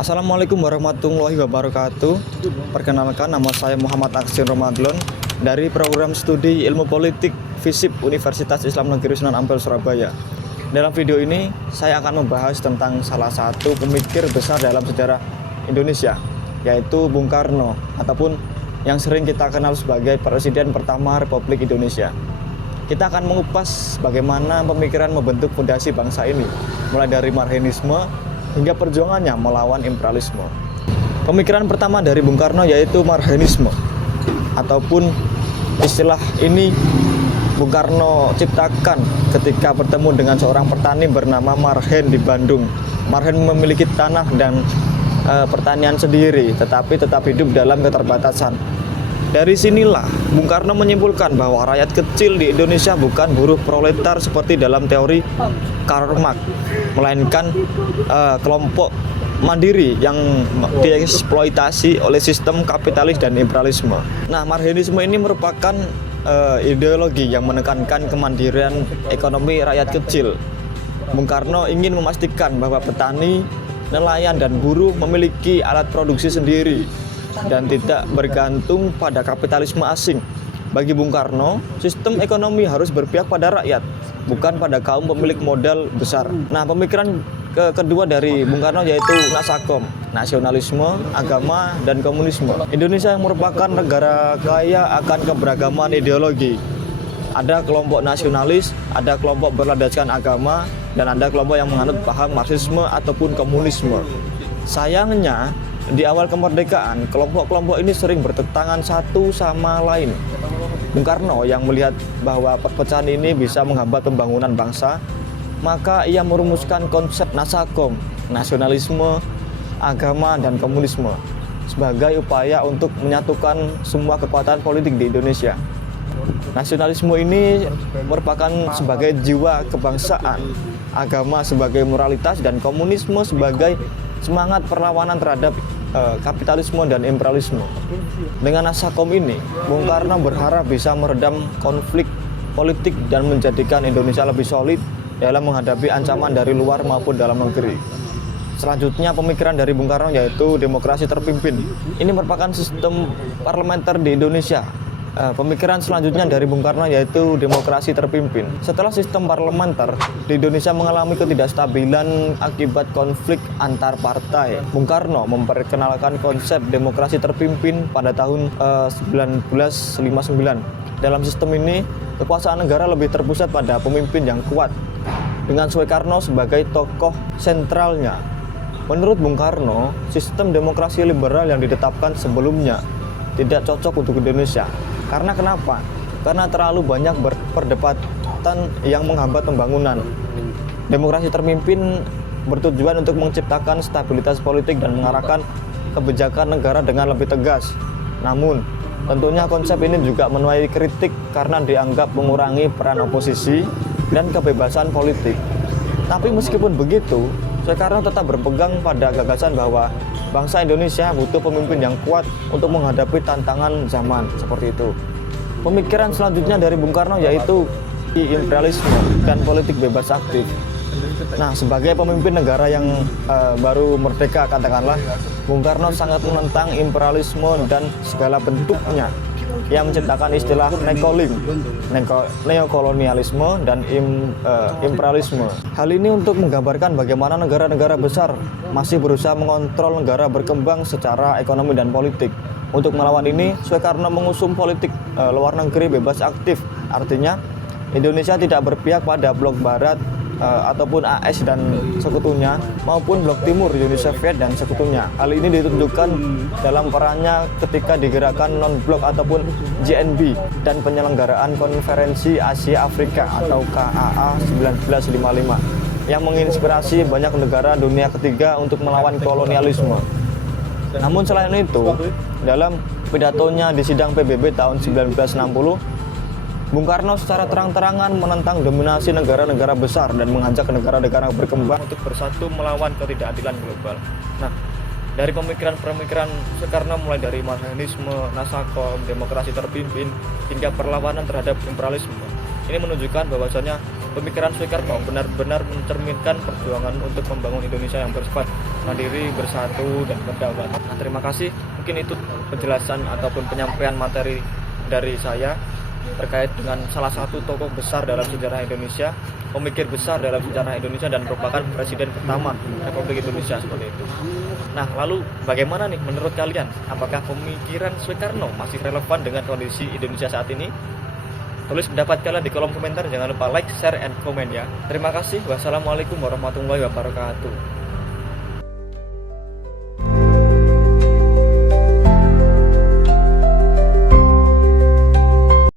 Assalamualaikum warahmatullahi wabarakatuh. Perkenalkan, nama saya Muhammad Aksin Romadlon dari program studi Ilmu Politik FISIP Universitas Islam Negeri Sunan Ampel, Surabaya. Dalam video ini saya akan membahas tentang salah satu pemikir besar dalam sejarah Indonesia, yaitu Bung Karno, ataupun yang sering kita kenal sebagai Presiden pertama Republik Indonesia. Kita akan mengupas bagaimana pemikiran membentuk fondasi bangsa ini, mulai dari Marxisme hingga perjuangannya melawan imperialisme. Pemikiran pertama dari Bung Karno yaitu Marxisme, ataupun istilah ini Bung Karno ciptakan ketika bertemu dengan seorang petani bernama Marhen di Bandung. Marhen memiliki tanah dan pertanian sendiri, tetapi tetap hidup dalam keterbatasan. Dari sinilah Bung Karno menyimpulkan bahwa rakyat kecil di Indonesia bukan buruh proletar seperti dalam teori Karl Marx, melainkan kelompok mandiri yang dieksploitasi oleh sistem kapitalis dan imperialisme. Nah, Marxisme ini merupakan ideologi yang menekankan kemandirian ekonomi rakyat kecil. Bung Karno ingin memastikan bahwa petani, nelayan, dan buruh memiliki alat produksi sendiri dan tidak bergantung pada kapitalisme asing. Bagi Bung Karno, sistem ekonomi harus berpihak pada rakyat, bukan pada kaum pemilik modal besar. Nah, pemikiran kedua dari Bung Karno yaitu Nasakom, nasionalisme, agama, dan komunisme. Indonesia yang merupakan negara kaya akan keberagaman ideologi. Ada kelompok nasionalis, ada kelompok berlandaskan agama, dan ada kelompok yang menganut paham Marxisme ataupun komunisme. Sayangnya, di awal kemerdekaan, kelompok-kelompok ini sering bertentangan satu sama lain. Bung Karno yang melihat bahwa perpecahan ini bisa menghambat pembangunan bangsa, maka ia merumuskan konsep Nasakom, nasionalisme, agama, dan komunisme sebagai upaya untuk menyatukan semua kekuatan politik di Indonesia. Nasionalisme ini merupakan sebagai jiwa kebangsaan, agama sebagai moralitas, dan komunisme sebagai semangat perlawanan terhadap kapitalisme dan imperialisme. Dengan Nasakom ini, Bung Karno berharap bisa meredam konflik politik dan menjadikan Indonesia lebih solid dalam menghadapi ancaman dari luar maupun dalam negeri. Selanjutnya, pemikiran dari Bung Karno yaitu demokrasi terpimpin. Ini merupakan sistem parlementer di Indonesia. Pemikiran selanjutnya dari Bung Karno yaitu demokrasi terpimpin. Setelah sistem parlementer di Indonesia mengalami ketidakstabilan akibat konflik antar partai, Bung Karno memperkenalkan konsep demokrasi terpimpin pada tahun 1959. Dalam sistem ini, kekuasaan negara lebih terpusat pada pemimpin yang kuat, dengan Soekarno sebagai tokoh sentralnya. Menurut Bung Karno, sistem demokrasi liberal yang ditetapkan sebelumnya tidak cocok untuk Indonesia. Karena kenapa? Karena terlalu banyak perdebatan yang menghambat pembangunan. Demokrasi terpimpin bertujuan untuk menciptakan stabilitas politik dan mengarahkan kebijakan negara dengan lebih tegas. Namun, tentunya konsep ini juga menuai kritik karena dianggap mengurangi peran oposisi dan kebebasan politik. Tapi meskipun begitu, Soekarno tetap berpegang pada gagasan bahwa bangsa Indonesia butuh pemimpin yang kuat untuk menghadapi tantangan zaman seperti itu. Pemikiran selanjutnya dari Bung Karno yaitu imperialisme dan politik bebas aktif. Nah, sebagai pemimpin negara yang baru merdeka, katakanlah, Bung Karno sangat menentang imperialisme dan segala bentuknya. Ia menciptakan istilah neokolonialisme dan imperialisme. Hal ini untuk menggambarkan bagaimana negara-negara besar masih berusaha mengontrol negara berkembang secara ekonomi dan politik. Untuk melawan ini, Soekarno mengusung politik luar negeri bebas aktif. Artinya, Indonesia tidak berpihak pada blok barat ataupun AS dan sekutunya, maupun blok timur Uni Soviet dan sekutunya. Hal ini ditunjukkan dalam perannya ketika digerakkan non-blok ataupun JNB dan penyelenggaraan konferensi Asia Afrika atau KAA 1955 yang menginspirasi banyak negara dunia ketiga untuk melawan kolonialisme. Namun selain itu, dalam pidatonya di sidang PBB tahun 1960, Bung Karno secara terang-terangan menentang dominasi negara-negara besar dan mengajak negara-negara berkembang untuk bersatu melawan ketidakadilan global. Nah, dari pemikiran-pemikiran Soekarno mulai dari Marxisme, Nasakom, demokrasi terpimpin, hingga perlawanan terhadap imperialisme, ini menunjukkan bahwasanya Pemikiran Soekarno benar-benar mencerminkan perjuangan untuk membangun Indonesia yang bersifat mandiri, bersatu, dan berdaulat. Nah, terima kasih. Mungkin itu penjelasan ataupun penyampaian materi dari saya terkait dengan salah satu tokoh besar dalam sejarah Indonesia, pemikir besar dalam sejarah Indonesia, dan merupakan presiden pertama Republik Indonesia seperti itu. Nah, lalu bagaimana nih menurut kalian? Apakah pemikiran Soekarno masih relevan dengan kondisi Indonesia saat ini? Tulis pendapat kalian di kolom komentar. Jangan lupa like, share, and comment ya. Terima kasih. Wassalamualaikum warahmatullahi wabarakatuh.